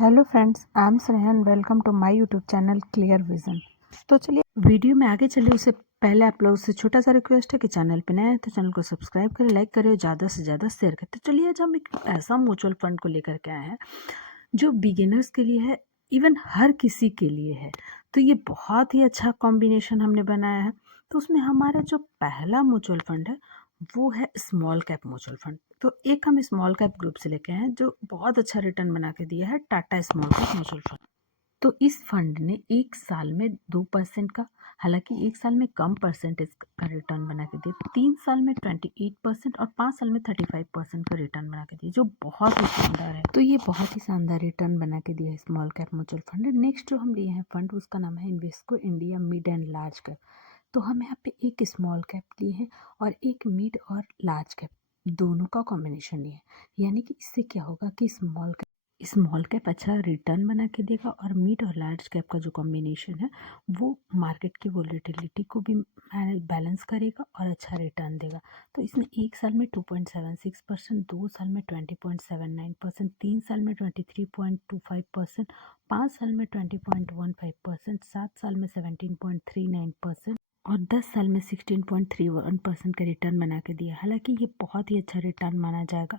Hello friends, I am Snehan. Welcome to my YouTube channel clear vision. तो चलिए video में आगे चले उससे पहले आप लोगों से छोटा सा रिक्वेस्ट है कि चैनल पे नए हैं तो चैनल को सब्सक्राइब करें, लाइक करें और ज़्यादा से ज़्यादा शेयर करें। तो चलिए आज हम एक ऐसा म्यूचुअल फंड को लेकर के आए हैं जो बिगिनर्स के लिए है, इवन हर किसी के लिए है। तो ये बहुत ही अच्छा कॉम्बिनेशन हमने बनाया है। तो उसमें हमारा जो पहला म्यूचुअल फंड है वो है स्मॉल कैप म्यूचुअल फंड। तो एक हम स्मॉल कैप ग्रुप से लेके आए हैं जो बहुत अच्छा रिटर्न बना के दिया है, Tata small cap mutual fund. तो इस फंड ने एक साल में 2% का, हालांकि एक साल में कम परसेंटेज का रिटर्न बना के दिया, 3 साल में 28% और 5 साल में 35% का रिटर्न बना के दिया, जो बहुत ही शानदार है। तो ये बहुत ही शानदार रिटर्न बना के दिया है small cap mutual fund. Next जो हम लिए हैं फंड उसका नाम है Invesco India mid and large cap. तो हम यहाँ पे एक स्मॉल कैप लिए हैं और एक मिड और लार्ज कैप दोनों का कॉम्बिनेशन लिए हैं। यानी कि इससे क्या होगा कि स्मॉल कैप अच्छा रिटर्न बना के देगा और मिड और लार्ज कैप का जो कॉम्बिनेशन है वो मार्केट की वोलेटिलिटी को भी बैलेंस करेगा और अच्छा रिटर्न देगा। तो इसने एक साल में 2.76%, 2 साल में 20.79%, 3 साल में 23.25%, 5 साल में 20.15%, 7 साल में 17.39% और 10 साल में 16.31% का रिटर्न बना के दिया। हालांकि ये बहुत ही अच्छा रिटर्न माना जाएगा।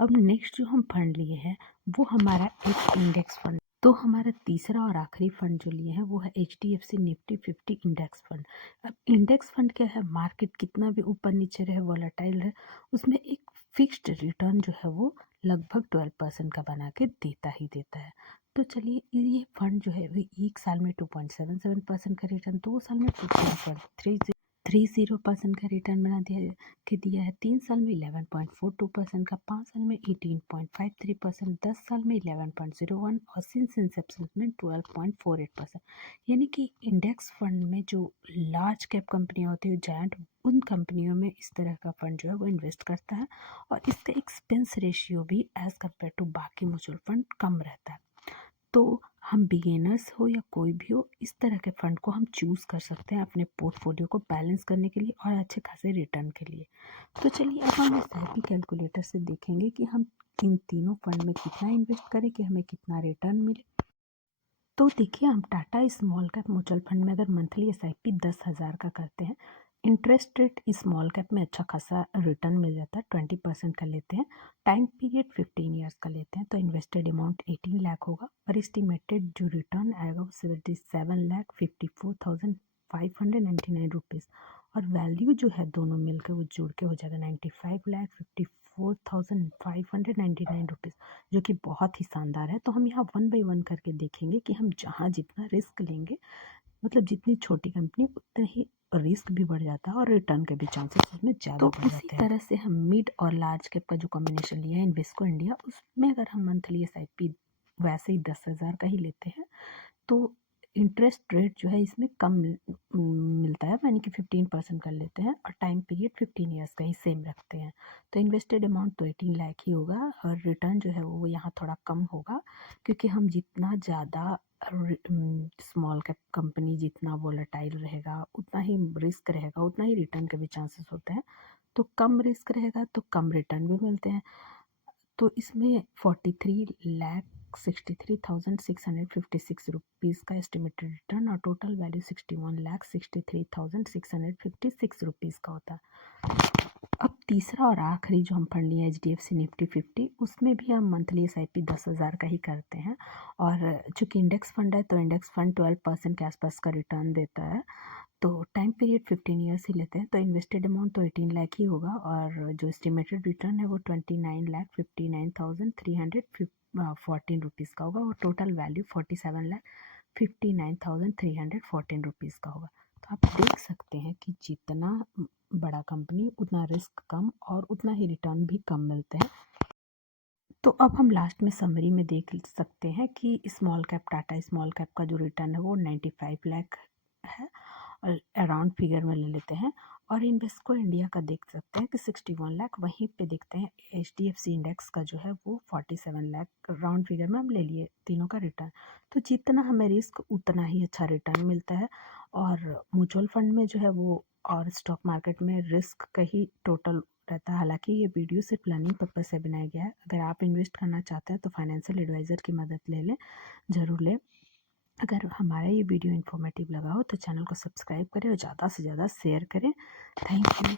अब नेक्स्ट जो हम फंड लिए हैं वो हमारा एक इंडेक्स फंड। तो हमारा तीसरा और आखिरी फंड जो लिए हैं वो है HDFC निफ्टी 50 इंडेक्स फंड। अब इंडेक्स फंड क्या है, मार्केट कितना भी ऊपर नीचे रहे, वॉलेटाइल रहे, उसमें एक फिक्स्ड रिटर्न जो है वो लगभग 12% का बना के देता ही देता है। तो चलिए ये फंड जो है वो एक साल में 2.77% का रिटर्न, 2 साल में 2.30% का रिटर्न दिया है, 3 साल में 11.42% का, 5 साल में 18.53%, 10 साल में 11.01 और सिंस इंसेप्शन में 12.48%। यानी कि इंडेक्स फंड में जो लार्ज कैप कंपनियां होती है जायंट, उन कंपनियों में इस तरह का फंड जो है वो इन्वेस्ट करता है और इसका एक्सपेंस रेशियो भी एज कम्पेयर टू बाकी म्यूचुअल फंड कम रहता है। तो हम बिगिनर्स हो या कोई भी हो, इस तरह के फंड को हम चूज़ कर सकते हैं अपने पोर्टफोलियो को बैलेंस करने के लिए और अच्छे खासे रिटर्न के लिए। तो चलिए अब हम SIP कैलकुलेटर से देखेंगे कि हम इन तीनों फंड में कितना इन्वेस्ट करें कि हमें कितना रिटर्न मिले। तो देखिए हम Tata small cap mutual fund में अगर मंथली SIP 10,000 का करते हैं, इंटरेस्ट रेट स्मॉल कैप में अच्छा खासा रिटर्न मिल जाता है, 20% का लेते हैं, टाइम पीरियड 15 ईयर्स का लेते हैं, तो इन्वेस्टेड अमाउंट 18 लाख होगा और एस्टिमेटेड जो रिटर्न आएगा वो 77,54,599 रुपीज़ और वैल्यू जो है दोनों मिलकर वो जुड़ के हो जाएगा 95,54,599 रुपीज़, जो कि बहुत ही शानदार है। तो हम यहाँ वन बाई वन करके देखेंगे कि हम जहाँ जितना रिस्क लेंगे, मतलब जितनी छोटी कंपनी उतना ही रिस्क भी बढ़ जाता है और रिटर्न के भी चांसेस उसमें ज़्यादा बढ़ जाते हैं। इसी तरह से हम मिड और लार्ज कैप का जो कॉम्बिनेशन लिया है इन्वेस्को इंडिया, उसमें अगर हम मंथली SIP वैसे ही 10,000 का ही लेते हैं तो इंटरेस्ट रेट जो है इसमें कम मिलता है, यानी कि 15% कर लेते हैं और टाइम पीरियड 15 ईयर्स का ही सेम रखते हैं। तो इन्वेस्टेड अमाउंट तो 18 लाख ही होगा और रिटर्न जो है वो यहाँ थोड़ा कम होगा, क्योंकि हम जितना ज़्यादा स्मॉल कैप कंपनी जितना वोलेटाइल रहेगा उतना ही रिस्क रहेगा, उतना ही रिटर्न के भी चांसेस होते हैं। तो कम रिस्क रहेगा तो कम रिटर्न भी मिलते हैं। तो इसमें 43,63,656 रुपीज़ का एस्टिमेटेड रिटर्न और टोटल वैल्यू 61,63,656 रुपीज़ का होता है। अब तीसरा और आखिरी जो हम फंड लिए HDFC निफ्टी 50, उसमें भी हम मंथली SIP 10,000 का ही करते हैं और चूँकि इंडेक्स फंड है तो इंडेक्स फंड 12% के आसपास का रिटर्न देता है। तो टाइम पीरियड 15 ईयर्स ही लेते हैं, तो इन्वेस्टेड अमाउंट तो 18 लाख ही होगा और जो एस्टिमेटेड रिटर्न है वो 29,59,314 रुपीज़ का होगा और टोटल वैल्यू 47,59,314 रुपीज़ का होगा। तो आप देख सकते हैं कि जितना बड़ा कंपनी उतना रिस्क कम और उतना ही रिटर्न भी कम मिलते हैं। तो अब हम लास्ट में समरी में देख सकते हैं कि small cap, Tata small cap का जो रिटर्न है वो 95 लाख है और अराउंड फिगर में ले लेते हैं, और इन्वेस्को इंडिया का देख सकते हैं कि 61 लाख। वहीं पे देखते हैं HDFC इंडेक्स का जो है वो 47 लाख, राउंड फिगर में हम ले लिए तीनों का रिटर्न। तो जितना हमें रिस्क उतना ही अच्छा रिटर्न मिलता है और म्यूचुअल फंड में जो है वो और स्टॉक मार्केट में रिस्क का ही टोटल रहता है। हालांकि ये वीडियो सिर्फ लर्निंग पर्पज से बनाया गया है। अगर आप इन्वेस्ट करना चाहते हैं तो फाइनेंशियल एडवाइज़र की मदद ले लें, ज़रूर लें। अगर हमारा ये वीडियो इन्फॉर्मेटिव लगा हो तो चैनल को सब्सक्राइब करें और ज़्यादा से ज़्यादा शेयर करें। Thank you.